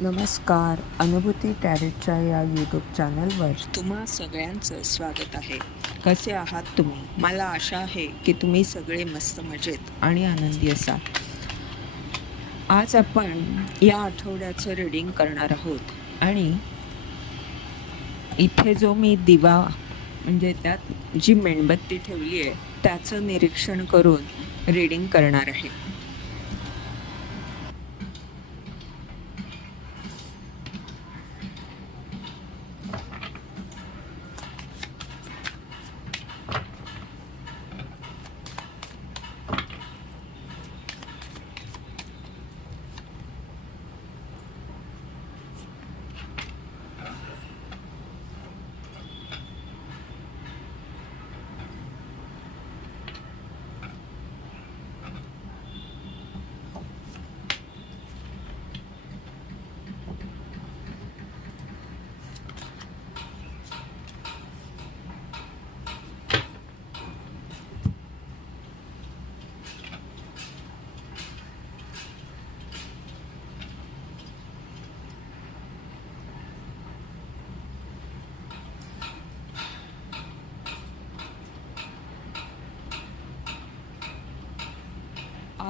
नमस्कार अनुभूती टॅरेटच्या या यूट्यूब चॅनलवर तुम्हा सगळ्यांचं स्वागत आहे. कसे आहात तुम्ही? मला आशा आहे की तुम्ही सगळे मस्त मजेत आणि आनंदी असाल आज आपण या आठवड्याचं रीडिंग करणार आहोत आणि इथे जो मी दिवा म्हणजे त्यात जी मेणबत्ती ठेवली आहे त्याचं निरीक्षण करून रीडिंग करणार आहे.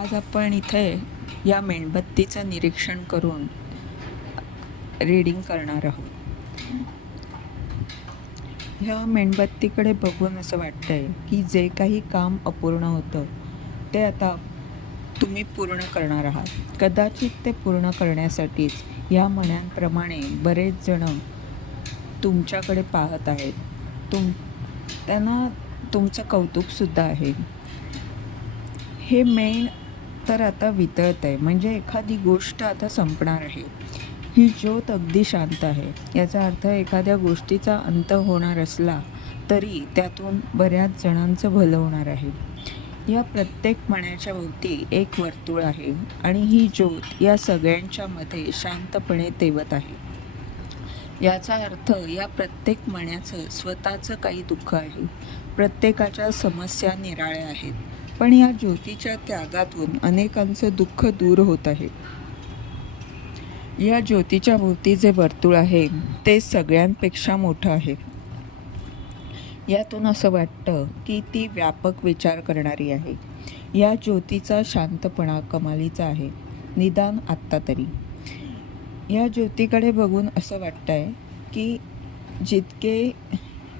आज आपण इथे या मेणबत्तीचं निरीक्षण करून रीडिंग करणार आहोत. ह्या मेणबत्तीकडे बघून असं वाटतंय की जे काही काम अपूर्ण होतं ते आता तुम्ही पूर्ण करणार आहात. कदाचित ते पूर्ण करण्यासाठीच ह्या मण्यांप्रमाणे बरेच जण तुमच्याकडे पाहत आहेत. तुम त्यांना तुमचं कौतुकसुद्धा आहे. हे मेण तर आता वितळत आहे म्हणजे एखादी गोष्ट आता संपणार आहे. ही ज्योत अगदी शांत आहे. याचा अर्थ एखाद्या गोष्टीचा अंत होणार असला तरी त्यातून बऱ्याच जणांचं भलं होणार आहे. या प्रत्येक मण्याच्या भोवती एक वर्तुळ आहे आणि ही ज्योत या सगळ्यांच्या मध्ये शांतपणे तेवत आहे. याचा अर्थ या प्रत्येक मण्याचं स्वतःचं काही दुःख आहे. प्रत्येकाच्या समस्या निराळ्या आहेत. पण या ज्योतीच्या त्यागातून अनेकांचं दुःख दूर होत आहे. या ज्योतीच्या भोवती जे वर्तुळ आहे ते सगळ्यांपेक्षा मोठं आहे. यातून असं वाटतं की ती व्यापक विचार करणारी आहे. या ज्योतीचा शांतपणा कमालीचा आहे. निदान आत्ता तरी. या ज्योतीकडे बघून असं वाटतं आहे की जितके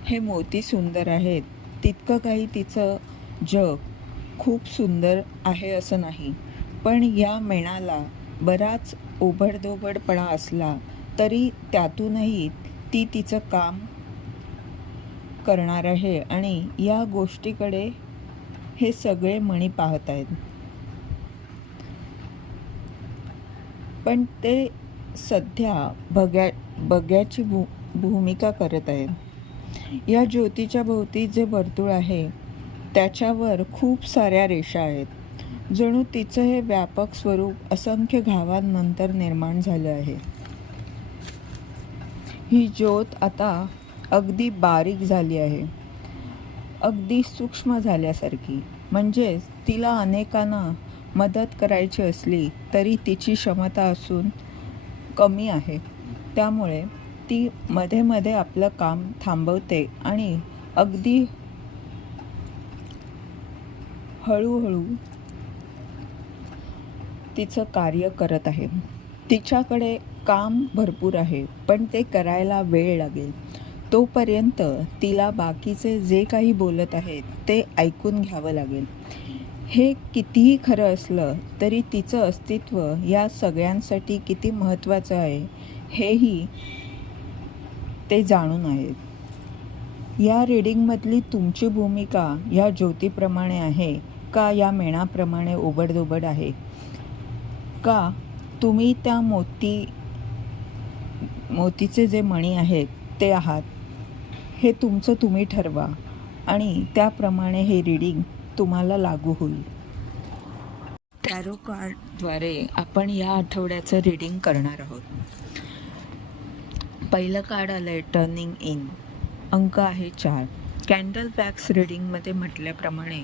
हे मोती सुंदर आहेत तितकं काही तिचं जग खूप सुंदर आहे असं नाही. पण या मेणाला बराच ओबडधोबडपणा असला तरी त्यातूनही ती तिचं काम करणार आहे आणि या गोष्टीकडे हे सगळे मणी पाहत आहेत. पण ते सध्या बग्या बग्याची भू भूमिका करत आहेत. या ज्योतीच्या भोवती जे वर्तुळ आहे त्याच्यावर खूप साऱ्या रेषा आहेत. जणू तिचं हे व्यापक स्वरूप असंख्य घावांनंतर निर्माण झालं आहे. ही ज्योत आता अगदी बारीक झाली आहे. अगदी सूक्ष्म झाल्यासारखी. म्हणजेच तिला अनेकांना मदत करायची असली तरी तिची क्षमता असून कमी आहे. त्यामुळे ती मध्ये मध्ये आपलं काम थांबवते आणि अगदी हळूहळू तिचं कार्य करत आहे. तिच्याकडे काम भरपूर आहे पण ते करायला वेळ लागेल. तोपर्यंत तिला बाकीचे जे काही बोलत आहेत ते ऐकून घ्यावं लागेल. हे कितीही खरं असलं तरी तिचं अस्तित्व या सगळ्यांसाठी किती महत्त्वाचं आहे हेही ते जाणून आहेत. या रीडिंगमधली तुमची भूमिका या ज्योतीप्रमाणे आहे. का या मेणाप्रमाणे ओबडधोबड आहे. का तुम्ही त्या मोती मोतीचे जे मणी आहेत ते आहात. हे तुमचं तुम्ही ठरवा आणि त्याप्रमाणे हे रीडिंग तुम्हाला लागू होईल. टॅरो कार्डद्वारे आपण या आठवड्याचं रीडिंग करणार आहोत. पहिलं कार्ड आलं आहे टर्निंग इन अंक आहे चार. कॅन्डल बॅग्स रिडिंगमध्ये म्हटल्याप्रमाणे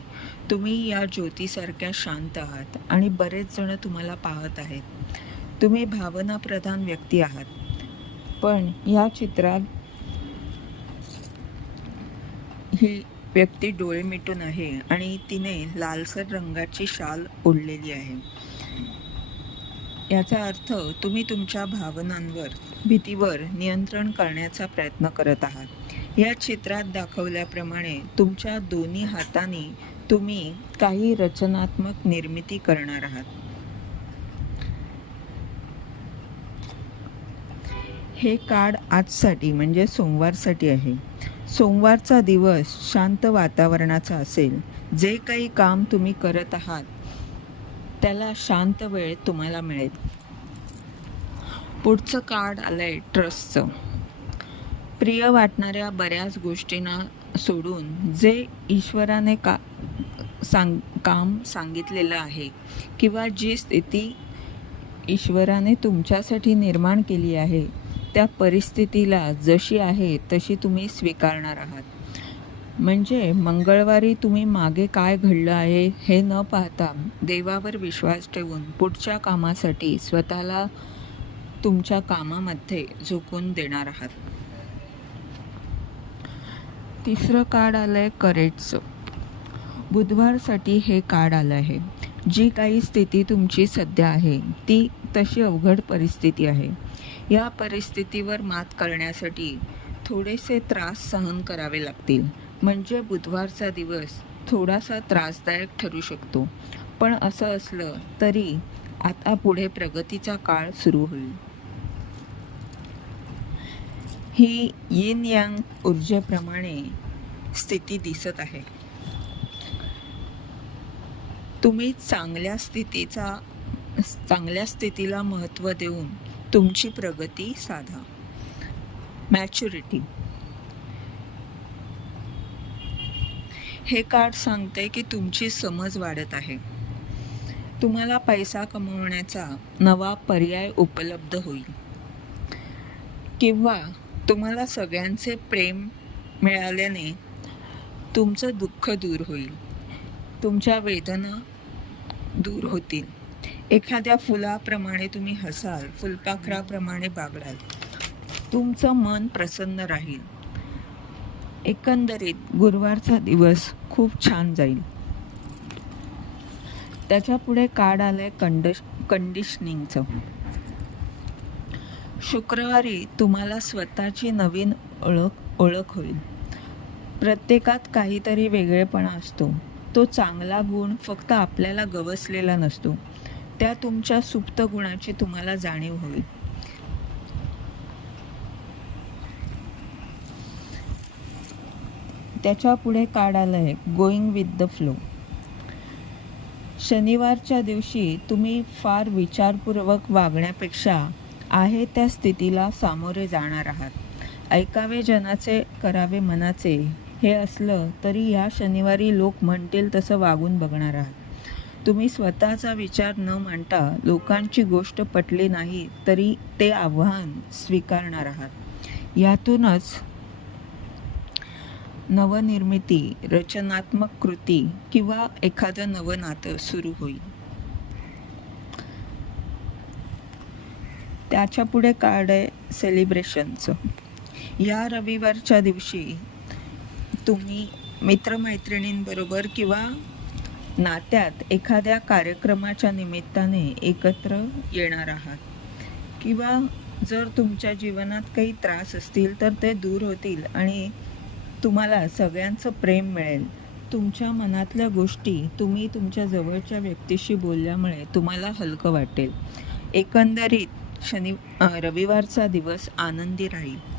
तुम्ही या ज्योतीसारख्या शांत आहात आणि बरेच जण तुम्हाला पाहत आहेत. तुम्ही भावनाप्रधान व्यक्ती आहात. पण या चित्रात ही व्यक्ती डोळे मिटून आहे आणि तिने लालसर रंगाची शाल ओढलेली आहे. याचा अर्थ तुम्ही तुमच्या भावनांवर भीतीवर नियंत्रण करण्याचा प्रयत्न करत आहात. या चित्रात दाखवल्याप्रमाणे तुमच्या दोन्ही हातांनी तुम्ही काही रचनात्मक निर्मिती करणार आहात. हे कार्ड आजसाठी म्हणजे सोमवारसाठी आहे. सोमवारचा दिवस शांत वातावरणाचा असेल. जे काही काम तुम्ही करत आहात त्याला शांत वेळ तुम्हाला मिळेल. पुढचं कार्ड आलं आहे ट्रस्टचं. प्रिय वाटणाऱ्या बऱ्याच गोष्टींना सोडून जे ईश्वराने का सांग काम सांगितलेलं आहे किंवा जी स्थिती ईश्वराने तुमच्यासाठी निर्माण केली आहे त्या परिस्थितीला जशी आहे तशी तुम्ही स्वीकारणार आहात. म्हणजे मंगळवारी तुम्ही मागे काय घडलं आहे हे न पाहता देवावर विश्वास ठेवून पुढच्या कामासाठी स्वतःला तुमच्या कामामध्ये झोकून देणार आहात. तिसरं कार्ड आलं आहे करेटचं. बुधवारसाठी हे कार्ड आलं आहे. जी काही स्थिती तुमची सध्या आहे ती तशी अवघड परिस्थिती आहे. या परिस्थितीवर मात करण्यासाठी थोडेसे त्रास सहन करावे लागतील. म्हणजे बुधवारचा दिवस थोडासा त्रासदायक ठरू शकतो. पण असं असलं तरी आता पुढे प्रगतीचा काळ सुरू होईल. ही यिन यांग ऊर्जेप्रमाणे स्थिती दिसत आहे. तुम्ही चांगल्या स्थितीचा चांगल्या स्थितीला महत्त्व देऊन तुमची प्रगती साधा. मॅच्युरिटी हे कार्ड सांगते की तुमची समज वाढत आहे. तुम्हाला पैसा कमवण्याचा नवा पर्याय उपलब्ध होईल. किंवा तुम्हाला सगळ्यांचे प्रेम मिळाल्याने तुमचं दुःख दूर होईल. तुमच्या वेदना दूर होतील. एखाद्या फुलाप्रमाणे तुम्ही हसाल फुलपाखराप्रमाणे बागडाल. तुमचं मन प्रसन्न राहील. एकंदरीत गुरुवारचा दिवस खूप छान जाईल. त्याच्यापुढे काढ आलं आहे कंड कंडिशनिंगचं. शुक्रवारी तुम्हाला स्वतःची नवीन ओळख ओळख होईल. प्रत्येकात काहीतरी वेगळेपणा असतो. तो चांगला गुण फक्त आपल्याला गवसलेला नसतो. त्या तुमच्या सुप्त गुणाची तुम्हाला जाणीव होईल. त्याच्या पुढे कार्ड आलं आहे गोईंग विथ द फ्लो शनिवारच्या दिवशी तुम्ही फार विचारपूर्वक वागण्यापेक्षा आहे त्या स्थितीला सामोरे जाणार आहात. ऐकावे जनाचे करावे मनाचे हे असलं तरी ह्या शनिवारी लोक म्हणतील तसं वागून बघणार आहात. तुम्ही स्वतःचा विचार न मांडता लोकांची गोष्ट पटली नाही तरी ते आव्हान स्वीकारणार आहात. यातूनच नवनिर्मिती रचनात्मक कृती किंवा एखादं नवं नातं सुरू होईल. त्याच्या पुढे कार्ड आहे सेलिब्रेशनचं या रविवारच्या दिवशी तुम्ही मित्रमैत्रिणींबरोबर किंवा नात्यात एखाद्या कार्यक्रमाच्या निमित्ताने एकत्र येणार आहात. किंवा जर तुमच्या जीवनात काही त्रास असतील तर ते दूर होतील आणि तुम्हाला सगळ्यांचं प्रेम मिळेल. तुमच्या मनातल्या गोष्टी तुम्ही तुमच्या जवळच्या व्यक्तीशी बोलल्यामुळे तुम्हाला हलकं वाटेल. एकंदरीत शनि रविवारचा दिवस आनंदी राहील.